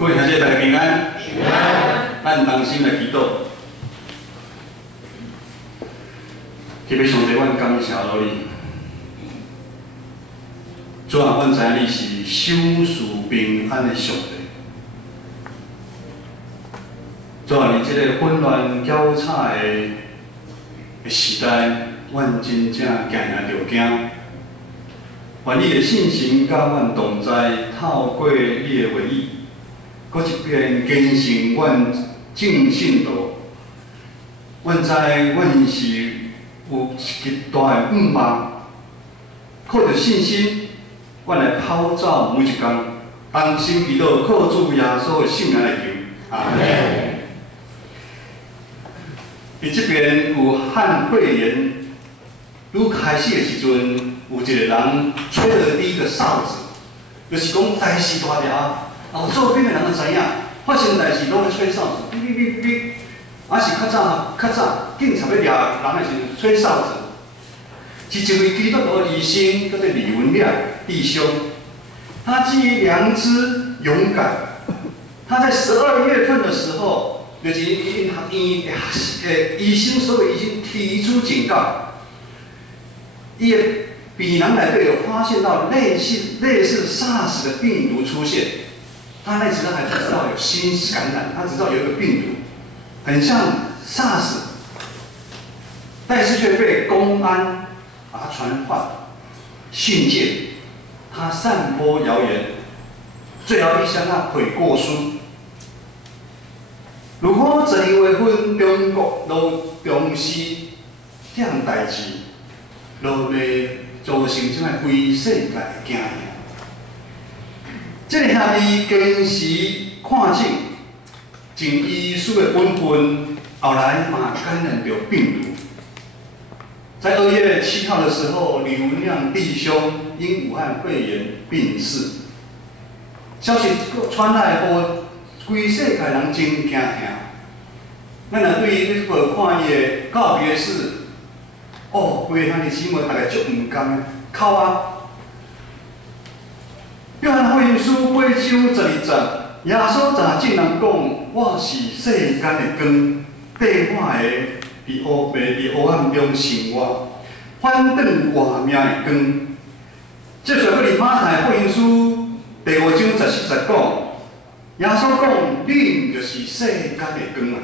各位兄弟，大家平安。平安。咱同心来祈祷。特别上帝，阮感谢你。主啊，阮知影你是守事平安的上帝。主啊，伫这个混乱搅吵的时代，阮真正行着惊。愿你的信心甲阮同在，透过你的话语，搁一遍坚信阮正信道。阮知阮是有一极大的盼望，靠着信心，阮来跑走每一天。同心祈祷，靠主耶稣的圣名来求，阿门。伫这边有汉肺炎愈开始的时阵，有一个人吹了第一个哨子，就是讲代志大条，后周边的人就知影发生代志，拢咧吹哨子，哔哔哔哔哔，还是较早警察要抓人的时阵吹哨子，是一位基督徒医生，叫做李文亮弟兄，他基于良知勇敢，他在12月份的时候。就是因学院医生，所有医生提出警告，伊的鼻囊内底有发现到类似 SARS 的病毒出现，他那时候还不知道有新感染，他只知道有一个病毒，很像 SARS， 但是却被公安把它传唤、训诫，他散播谣言，最后伊向他悔过书。如果12月份中国都重视这样代志，就会造成这样规世界的惊吓。这个兄弟坚持看诊，尽医师的本分，后来嘛感染着病毒。在2月7号的时候，李文亮弟兄因武汉肺炎病逝，消息传来后。规世界人真惊吓，咱若对于要看伊的告别式，规个兄弟姊妹大家足唔甘的，哭啊！约翰福音书8章12节，耶稣曾竟然讲：我是世间的光，缀我的伫黑暗中生活，反转活命的光。接着佫伫马太福音书第5章14节讲。耶稣讲：“恁就是世间的光啊！”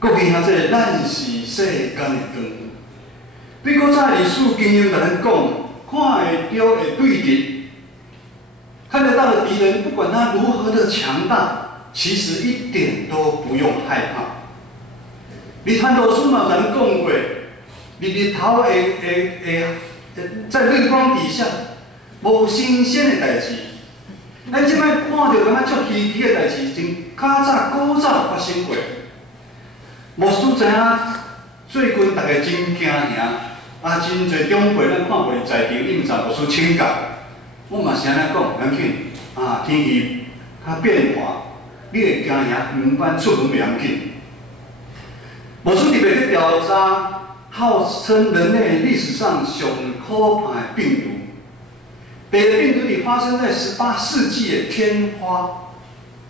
国语下这咱是世间的光。对古早历史经验，甲咱讲，看会到的对敌，看得到的敌人，不管他如何的强大，其实一点都不用害怕。你传道书嘛，咱讲过，日头在日光底下，无新鲜的代志。咱即摆看到感觉足稀奇的代志，真古早发生过。牧师知影，最近大家真惊吓，真侪长辈咱看过在场，你毋知牧师请教，我嘛是安尼讲，要紧天气较变化，你会惊吓，唔管出门袂要紧。牧师特别去调查，号称人类历史上上可怕的病毒。第一个病毒里发生在18世纪的天花，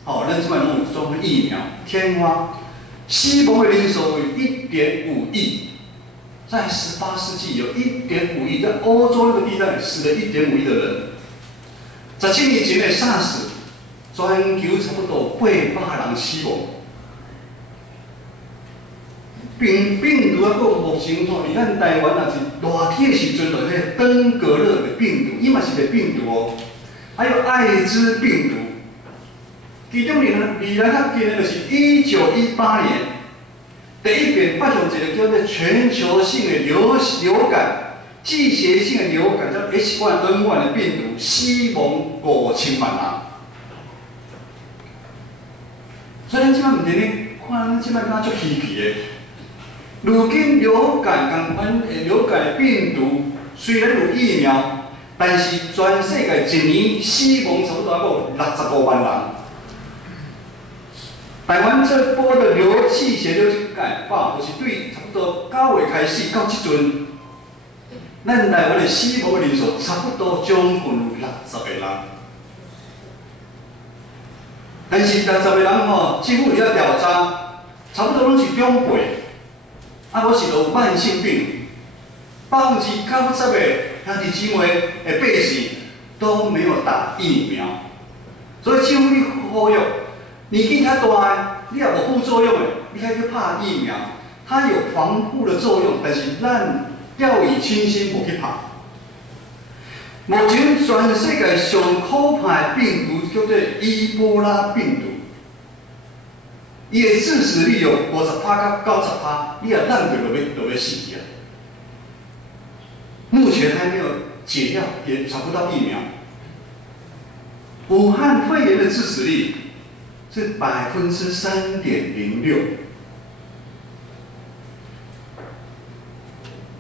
咱即摆弄做疫苗，天花死亡的人数有1.5亿，在18世纪有1.5亿，在欧洲那个地带死了1.5亿的人。17年前的 SARS， 全球差不多800人死亡。病毒啊，个目前伫咱台湾也是热天的时阵，就迄登革热的病毒，伊嘛是个病毒哦。还有艾滋病毒，其中离咱较近的就是1918年，第一遍发现一个叫做全球性的流感，季节性的流感叫 H1N1 的病毒，死亡5000万人。所以咱即摆毋是咧看，咱即摆感觉足稀奇的。如今流感同款的流感的病毒，虽然有疫苗，但是全世界一年死亡差不多有65万人。台湾这波的季节流感化，就是对差不多9月开始到即阵，咱台湾的死亡的人数差不多将近60个人。但是60个人吼，政府伫遐调查，差不多拢是中辈，啊，无是有慢性病，2%较复杂的兄弟姊妹的百姓都没有打疫苗，所以政府你呼吁，年纪较大的，你也无副作用的，你还去拍疫苗，它有防护的作用，但是咱掉以轻心无去拍。目前全世界上可怕的病毒叫做伊波拉病毒，伊的致死率有50%到90%，你也烂着就要死啊！目前还没有解药，也找不到疫苗。武汉肺炎的致死率是3.06%。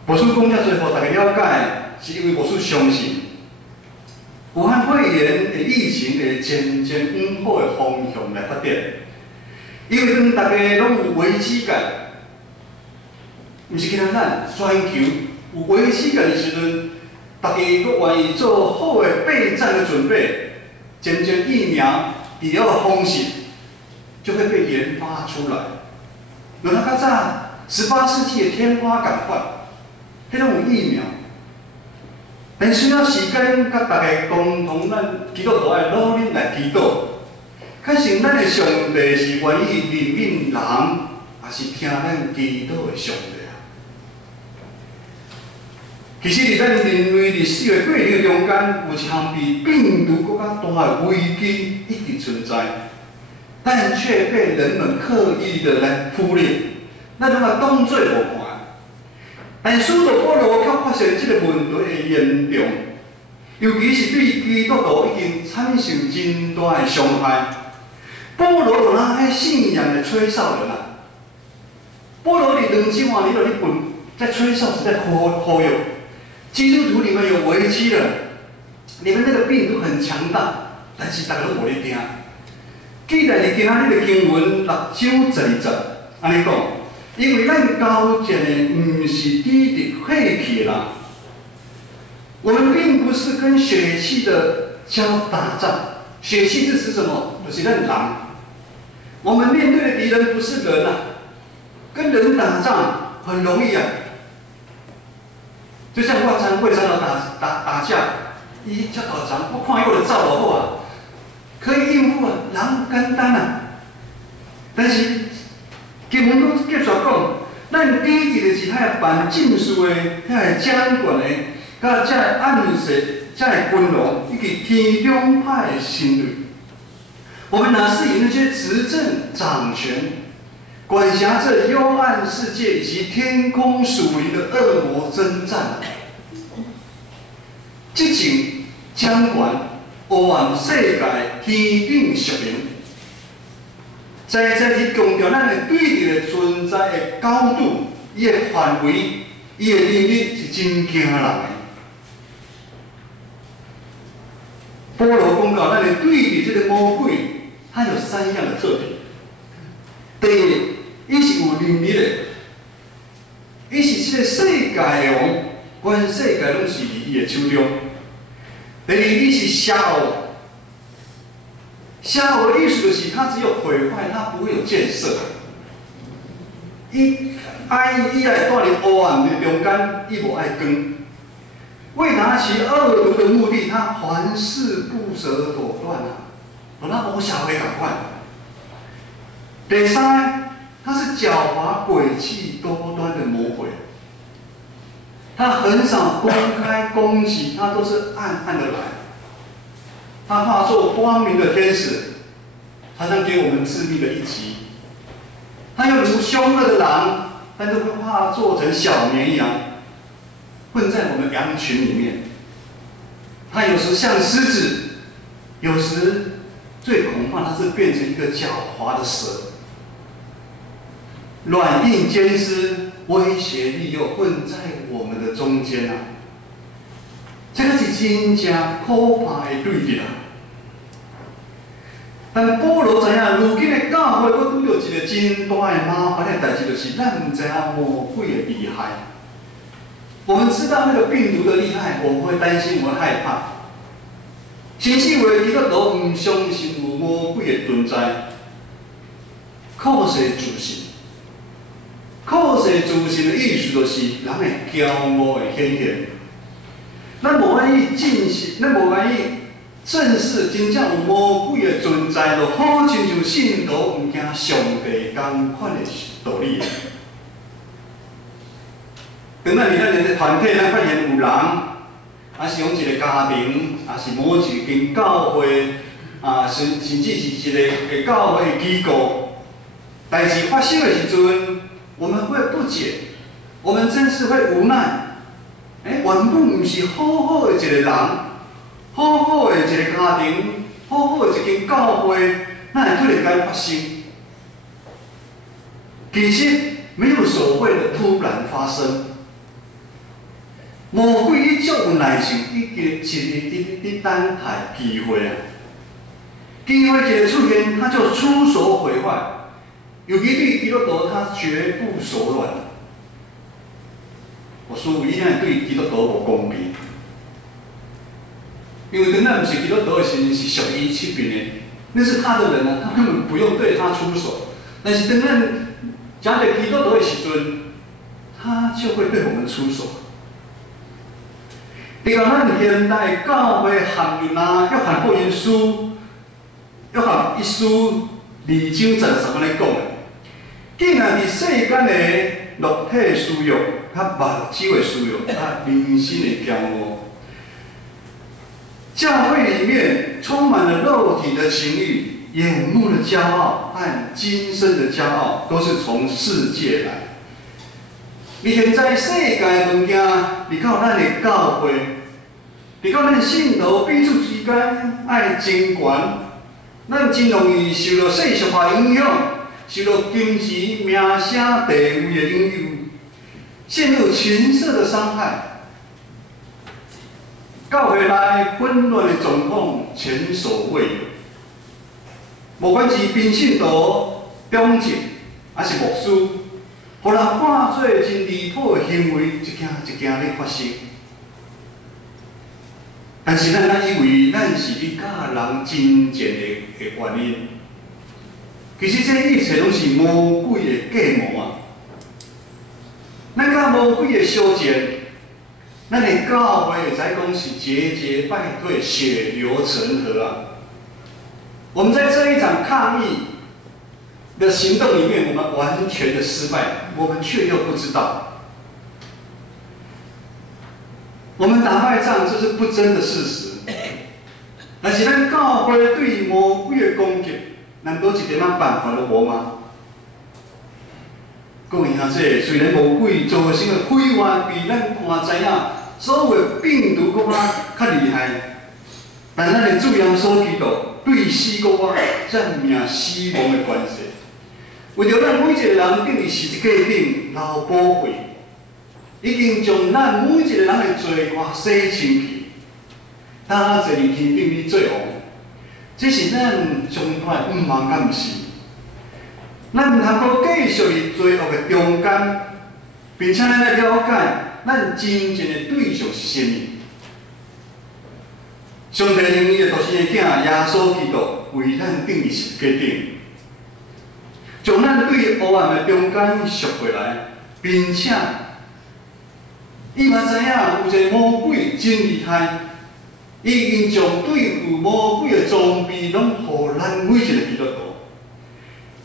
无需讲遮多，互大家了解，是因为无需相信。武汉肺炎的疫情会渐渐往好的方向来发展，因为当大家拢有危机感，毋是单咱全球有危机感的时阵，大家阁愿意做好的备战的准备，渐渐疫苗治疗的方式就会被研发出来。有那较早18世纪的天花赶快，迄种有疫苗。但需要时间，甲大家共同咱基督徒爱努力来祈祷。确实，咱的上帝是愿意怜悯人，也是听咱祈祷的上帝啊。其实，伫咱人类历史的过程中间，有一项比病毒更加大的危机一直存在，但却被人们刻意的来忽略，咱拢啊当作无看。但使徒保罗却发现这个问题的严重，尤其是对基督徒已经产生真大的伤害。保罗就拿迄信仰的吹哨人啊，保罗伫2000多年就咧在吹哨，是在呼吁基督徒你们有危机了，你们那个病毒很强大，但是大家都无咧惊。既然是今仔日的经文6章12节安尼讲。因为咱交战的不是敌敌血气的人，我们并不是跟血气的打仗。血气是指什么？就是咱人。我们面对的敌人不是人啊，跟人打仗很容易啊。就像我常打架，伊遮大仗，我看伊就走就好啊，可以应付啊，人简单啊。但是经文都继续讲，咱抵制的是遐办证书的、遐掌权的、甲遮暗势、遮军容以及天中派的新锐。我们哪是与那些执政掌权、管辖着幽暗世界以及天空属灵的恶魔征战？这种掌权、黑暗世界、天顶属灵。在是强调咱的对立的存在的高度，伊的范围、伊的能力是真惊人的。保罗讲到，咱的对立这个魔鬼，它有3样的特点。第一，伊是有能力的，伊是这个世界的王，全世界拢是伫伊的手中。第二，伊是邪恶。邪恶的意思就是，它只有毁坏，它不会有建设。伊爱带入黑暗的中间，伊无爱光。为达其恶毒的目的，他凡事不择手段啊，和那魔小鬼赶快。第三，他是狡猾、诡计、多端的魔鬼。他很少公开攻击，他都是暗暗的来。他化作光明的天使，常常给我们致命的一击。他又如凶恶的狼，但是会化作成小绵羊，混在我们羊群里面。他有时像狮子，有时最恐怕他是变成一个狡猾的蛇，软硬兼施，威胁利诱混在我们的中间啊！这个是真正可怕的对立啊！但保罗知影，如今的教会佫拄到一个真大的麻烦的代志，就是咱唔知影魔鬼的厉害。我们知道那个病毒的厉害，我们会担心，我们会害怕。甚至为基督徒唔相信有魔鬼的存在，靠势自信。靠势自信的意思就是人的骄傲的显现。咱无愿意正视，咱无愿意正视真正有魔鬼的存在，就好亲像信徒唔惊上帝同款的道理。当咱伫咱的团体，咱发现有人，是讲一个家庭，是某一间教会，甚至是一个教会的机构，代志发生的时阵，我们会不解，我们真是会无奈。原本唔是好好的一个人，好好的一个家庭，好好的一间教会，那会突然间发生？其实没有所谓的突然发生。魔鬼伊足有耐性，伊一直等待机会啊！机会一个出现，他就出手毁坏。尤其对基督徒，他绝不手软。我说伊那对基督徒无公平，因为咱不是基督徒的时候是属于欺骗的，那是他的人啊，他根本不用对他出手。但是等咱讲到基督徒的时阵，他就会对我们出手。你讲咱现代教会含入约翰福音书、约翰一书2章13节咧讲的，竟然伫世间的肉体需要、较目睭的需要、人心的骄傲，教会里面充满了肉体的情欲、眼目的骄傲和今生的骄傲，都是从世界来。你现在世界的物件，你到咱的教会，你到咱信徒彼此之间爱争权，咱真容易受到世俗化影响，受到金钱、名声、地位的影响，陷入情色的伤害。教会内混乱的状况前所未有，无管是平信徒、中职还是牧师，互人看做真离谱的行为，一件一件咧发生。但是咱以为咱是去教人真正的原因，其实这一切拢是魔鬼的计谋啊！咱甲魔鬼的相见，咱的教会会使讲是节节败退、血流成河啊！我们在这一场抗议的行动里面，我们完全的失败，我们却又不知道。我们打败仗，这是不争的事实。但是咱教会对魔鬼的攻击，难道一点办法都无吗？讲一下这，虽然魔鬼造成的毁坏比咱看知影所有的病毒搁较厉害，但咱的主耶稣基督对死搁占命死亡的关系，为着咱每一个人等于十字架顶流宝血。已经将咱每一个人的罪过洗清去，担坐伫天顶里做王。这是咱上派毋茫敢毋是？咱毋通阁继续伫罪恶的中间，并且咱来了解咱真正的对象是甚物。上帝用伊的独生的囝耶稣基督为咱钉伫十字架顶，将咱对黑暗的中间赎回来，并且。伊嘛知影有一个魔鬼真厉害，伊已经将对付魔鬼的装备拢互咱每一个基督徒。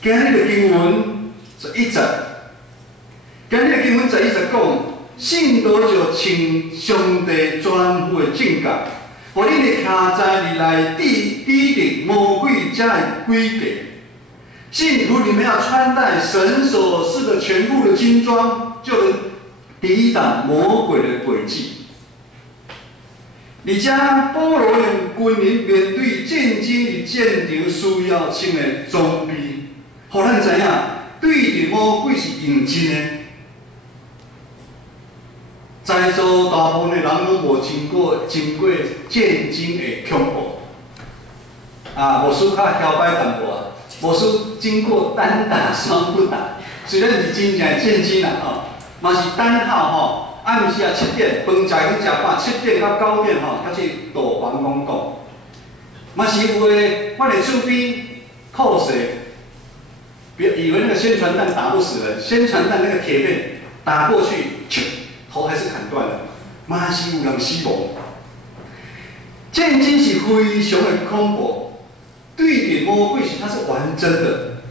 今日的经文11节，今日的经文11节讲，信徒就请上帝全副的正觉，互恁会徛在你内抵敌魔鬼才会归给。信徒你们要穿戴神所赐的全副的军装，就能抵挡魔鬼的诡计。而且保罗用军人面对战争与战场需要穿的装备，互咱知影对着魔鬼是用真的。在座大部分的人拢无经过战争的恐怖，牧师较摇摆淡薄啊，牧师经过单打双不打，虽然是真正的战争啦嘛是单靠暗时7点，饭食去食饱，7点到9点才去导防公告。嘛是有诶，我的手边扣死，别以为那个宣传弹打不死人，宣传弹那个铁片打过去，头还是砍断了，嘛是有人死亡。战争是非常的恐怖，对敌魔鬼是它是完真的，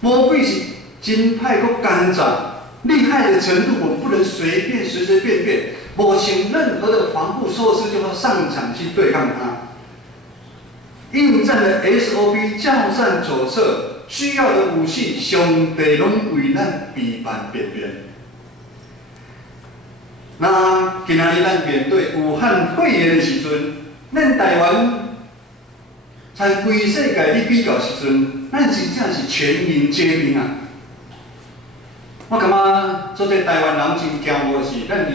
魔鬼是真歹搁奸诈，厉害的程度我们不能随便，无请任何的防护措施就要上场去对抗它。应战的 SOP 教战手册需要的武器，上帝拢为咱备办便便。那今仔日咱面对武汉肺炎的时阵，咱台湾参规世界你比较时阵，咱真正是全民皆兵啊！我感觉做这台湾人真骄傲的是，咱伫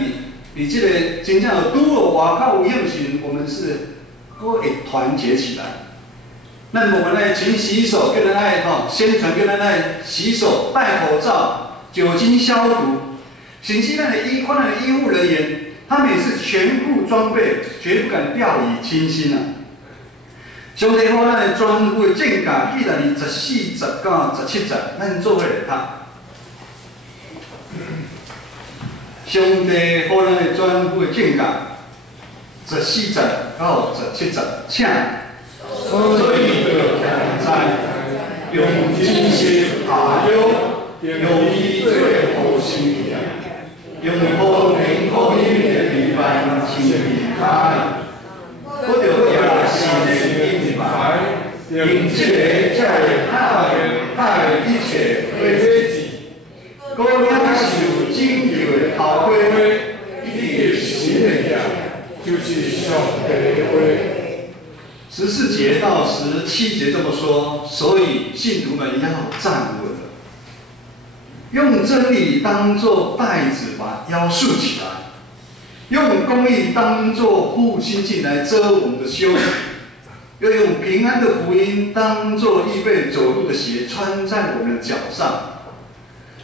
这个真正有拄了外口有用时，我们是都会团结起来。咱我们来勤洗手，跟人爱宣传，跟人爱洗手、戴口罩、酒精消毒。甚至咱的医护人员，他们也是全副装备，绝不敢掉以轻心啊！上帝好，咱的专户的正价，既然是14、19、17节，咱做伙来读。上帝好，咱的专户的正价14节到17节，请。所以在用精心下药，有意最后心意。用好灵口音的地方请离开，我着也是明白，用这个才会害一切灰烬，高领受拯救的头盔，一定新的呀，就是上帝的话。14节到17节这么说，所以信徒们要站稳。用真理当作带子，把腰束起来；用公义当作护心镜来遮我们的羞辱；又用平安的福音当作预备走路的鞋穿在我们的脚上。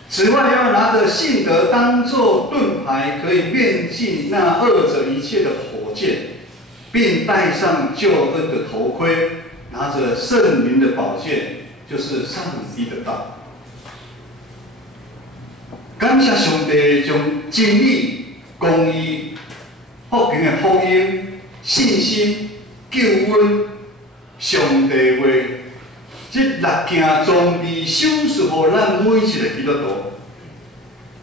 此外，要拿着信德当作盾牌，可以面尽那恶者一切的火箭，并戴上救恩的头盔，拿着圣灵的宝剑，就是上帝的道。感谢上帝将真理、公义、和平的福音、信心、救恩、上帝话，这6件装备手术给咱每一个基督徒。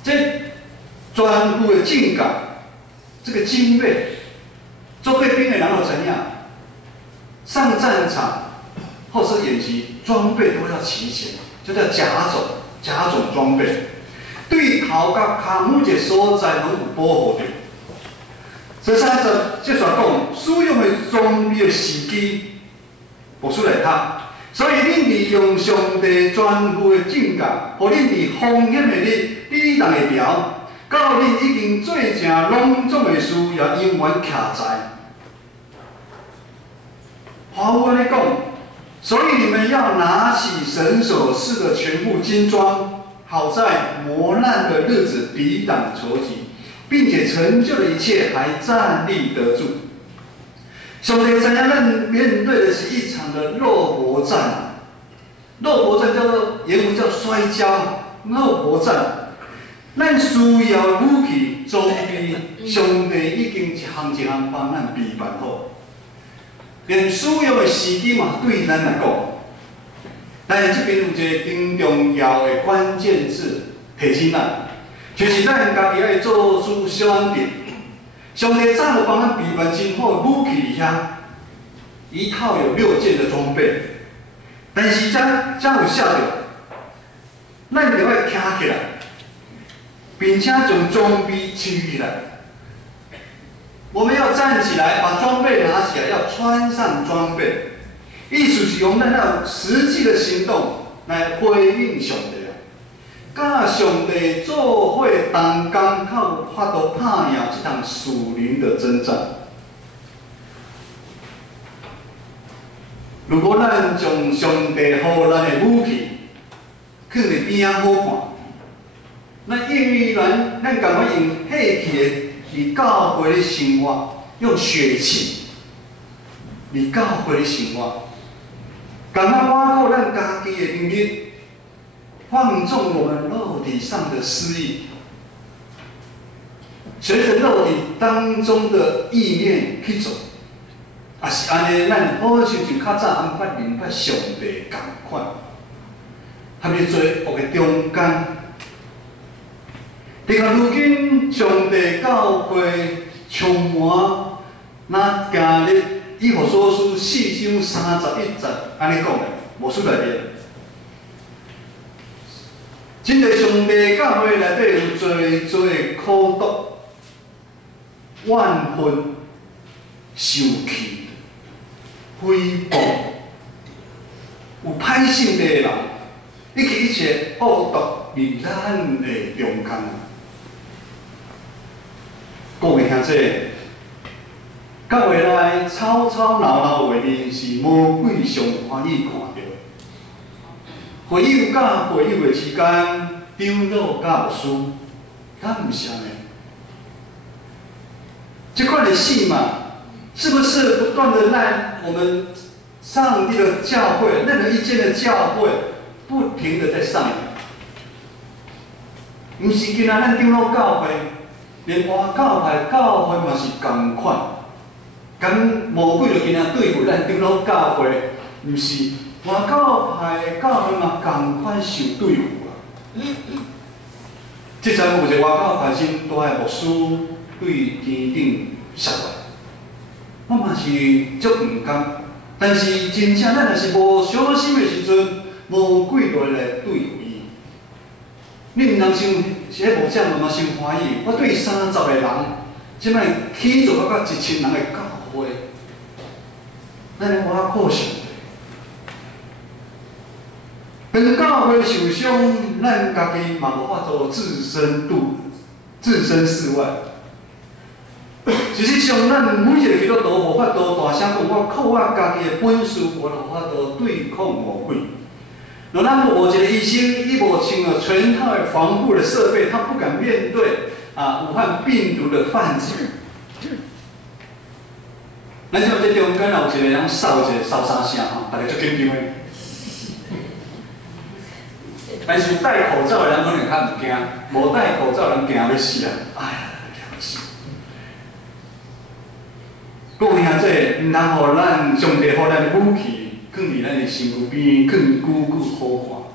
这全部的正价，这个经费，做过兵的人又怎样？上战场或是演习，装备都要齐全，就叫甲种装备。对头甲骹每一个所在拢有保护着。30节说讲，使用的装备的时机，无出来读。所以恁利用上帝全部的正价，互恁伫风险的日，你人会调，到恁已经做成隆重的事，也永远徛在。华文安尼讲，所以你们要拿起神所赐的全部精装。好在磨难的日子抵挡仇敌，并且成就了一切，还站立得住。上帝知影咱面对的是一场的肉搏战，肉搏战叫做原文叫摔跤，肉搏战。咱需要武器装备，上帝已经一项一项帮咱备办好，连使用的时机嘛，对咱来讲。但是这边有一个更重要的关键字提醒咱，就是咱家己要做出选择。上帝早就帮咱备办真好的武器遐，一套有6件的装备，但是才有写着，咱就要站起来，并且将装备穿起来。我们要站起来，把装备拿起来，要穿上装备。意思是用咱要实际的行动来回应上帝啊！甲上帝做伙同工，才有法度打赢这场属灵的征战。如果咱将上帝予咱的武器放伫边仔好看，那依然咱赶快用血气的伫教会的生活，用血气。伫教会的生活，敢若挖靠咱家己的能力，放纵我们肉体上的私欲，随着肉体当中的意念去做，也是安尼，咱好像就较早安捌明白上帝同款，含伫做恶的中间。直到如今，上帝教会充满，那今日以弗所书4章31节安尼讲的，无出来面。真个上帝教会内底有最苦毒、怨恨、受气、诽谤，有歹性地的人，一切恶毒伫咱的中间。各位兄弟，教会内吵吵闹闹的画面是魔鬼上欢喜看到。会友甲会友的之间，长老甲牧师，敢毋是安尼？这款的戏码，是不是不断的让我们上帝的教会、任何一间的教会，不停的在上演？毋是今仔咱长老教会。连外教派教会嘛是同款，咁魔鬼就今仔对付咱长老教会，毋是外教派的教会嘛同款受对付啊。即阵有一个外教派真大的牧师对天顶摔来，我嘛是足毋甘，但是真正咱若是无小心的时阵，魔鬼就会来对付伊。你毋通想。是迄牧者嘛真欢喜，我对30个人，即摆起做到1000人的教会，咱咧我靠上帝。当教会受伤，咱家己嘛无法度置身事外。事实上，咱每一个基督徒无法度大声讲，我靠我家己的本事，我无法度对抗魔鬼。若咱无一个医生，伊无穿了全套的防护的设备，他不敢面对武汉病毒的泛指。咱像这中间有一个人扫三声吼，大家足紧张的。但是戴口罩的人可能较唔惊，无戴口罩的人惊要死啊！哎呀，惊要死！各位兄弟，唔通互咱上帝互咱的武器。放伫咱的身躯边，更久久好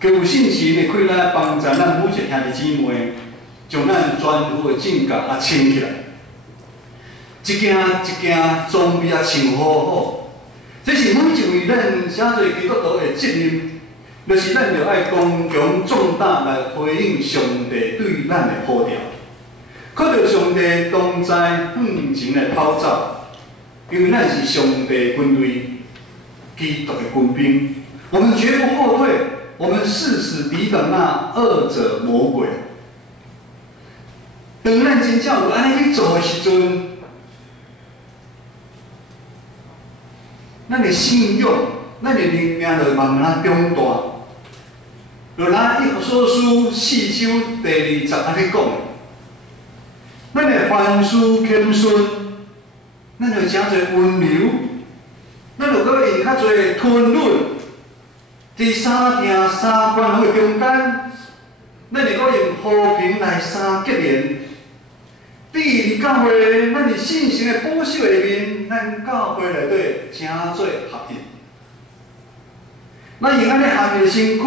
看。佮有信心的开咱帮助咱每一个兄弟姊妹，将咱全副的正甲穿起来，一件一件装备穿好好。这是每一位咱写做基督徒的责任，就是咱着爱刚强壮胆来回应上帝对咱的呼召，靠着上帝同在向前来跑走，因为咱是上帝军队。基督的军兵，我们绝不后退，我们誓死抵挡那恶者魔鬼。当咱真正有安尼去做的时阵，咱的信仰、咱的灵命就慢慢长大。就拿以弗所书4章第20安尼讲，咱的凡事谦顺，咱就诚侪温柔。咱就搁用较侪吞忍，伫三定三关口的中间，咱就搁用和平来相结连。伫教会，咱伫信心的保守下面，咱教会内底诚做合一。咱用安尼合一的身躯，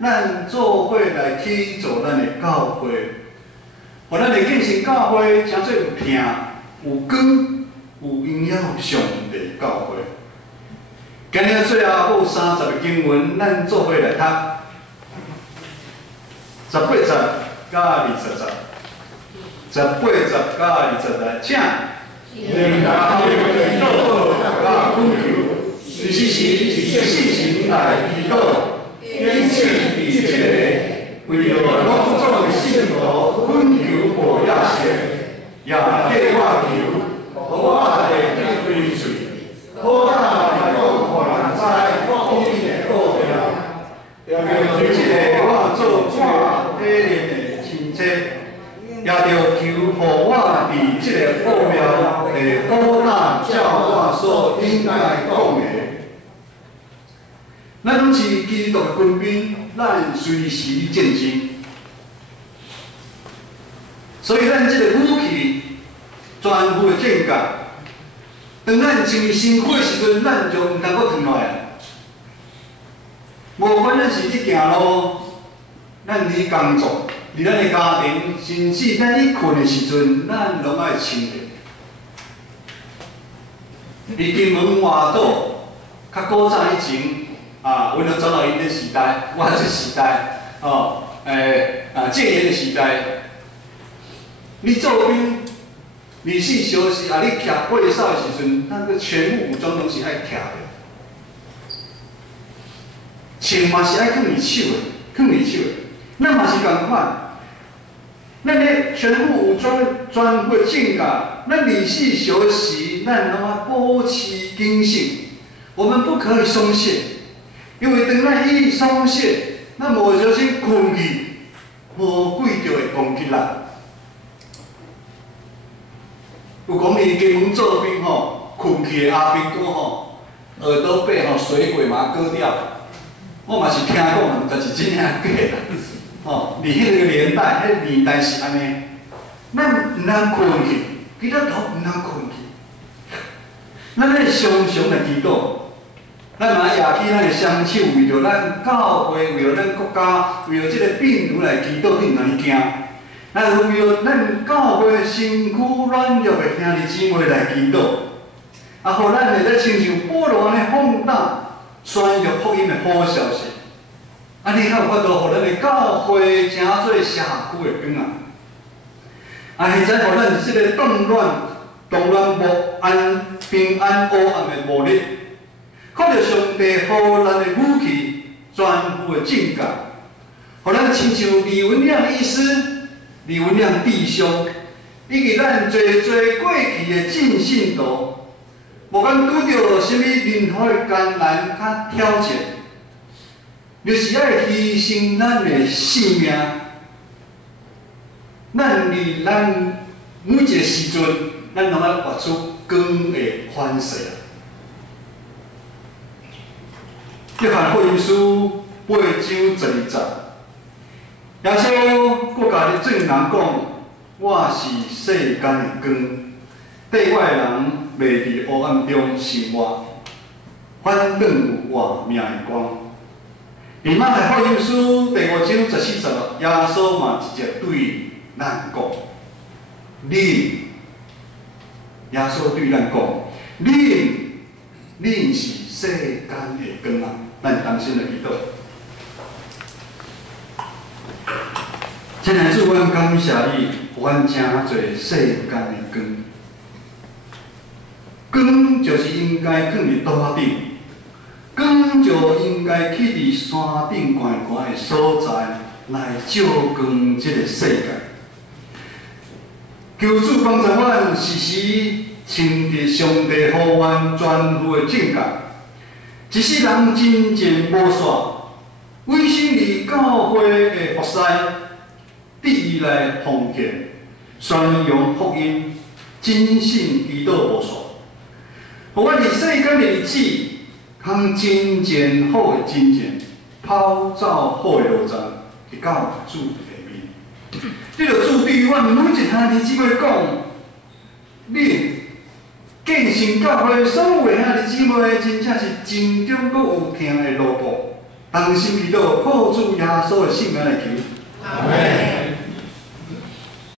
咱做伙来起造咱的教会，互咱的建成教会诚做有听、有光、有营养上帝教会。今日最后有30个经文，咱做伙来读。18节甲20节，18节甲20来请。应当要祈祷甲恳求，时以信心来祈祷，坚持以切，为着拢总信徒恳求无也善，也替我求，互我会记对嘴，好当来讲。也着即个我做我体验的亲戚，也着求互我伫即个奥妙的苦难照我所来讲的，咱拢是基督的军兵，咱随时战争。所以咱这个武器全部的剑甲，当咱成为辛苦的时阵，咱就唔通阁停落来。无管咱是伫行路，咱伫工作，伫咱的家庭，甚至咱伫困的时阵，咱拢爱穿着。伫金门外岛，较古早以前阮著走到因个时代，我这时代，戒严的时代。你做兵24小时你徛过哨的时阵，咱个全副武装拢是爱徛着，穿嘛是爱放二手的，咱嘛是共款。咱咧全副武装全副剑甲，咱24小时咱拢要保持警醒，我们不可以松懈，因为当咱一松懈，咱无小心困去，魔鬼就会攻击咱。有讲伫金门做兵困去的阿兵哥耳朵背水鬼嘛割掉，我嘛是听讲，但是真正假啦。伫迄个年代，迄个年代是安尼，咱毋通困去，基督徒毋通困去，咱咧常常来祈祷，咱嘛要举咱的双手，为着咱教会，为着咱国家，为着即个病毒来祈祷，你毋通去惊。咱为着咱教会身躯软弱的兄弟姊妹来祈祷，互咱会当亲像保罗安尼放胆宣扬福音的好消息，你才有法度，互咱的教会成做社区的光现在互咱即个动乱无安、平安黑暗的无力，靠着上帝互咱的武器全部的正甲，互咱亲像李文亮医师。李文亮弟兄，以及咱做过去的正信徒，无管拄着什么任何的艰难、甲挑战，就是爱牺牲咱的性命。咱伫咱每一个时阵，咱拢要活出光的反射。约翰福音书8章12节。耶稣搁家己对人讲：“我是世间的光，地外的人袂伫黑暗中生活，反倒有活命的光。”伫马太福音书第5章14节，耶稣嘛直接对咱讲：“耶稣对咱讲，恁是世间的光啊！”咱同心来祈祷。亲爱的主，阮感谢你，阮真侪世间的光。光就是应该放伫刀顶，光就应该去伫山顶悬悬的所在来照光这个世界。求主帮助阮时时穿着上帝予阮全副的正甲，一世人真正无煞，委身伫教会的服侍。第一来奉献，宣扬福音，真信基督无错。互阮伫世间的日子，通真正好的真正，跑走好的路程，会到主的面。这就主对阮每一兄弟姊妹讲，你建成教会所有的兄弟姊妹，真正是真中阁有听的路步。同心祈祷，靠主耶稣的圣名来求。阿门。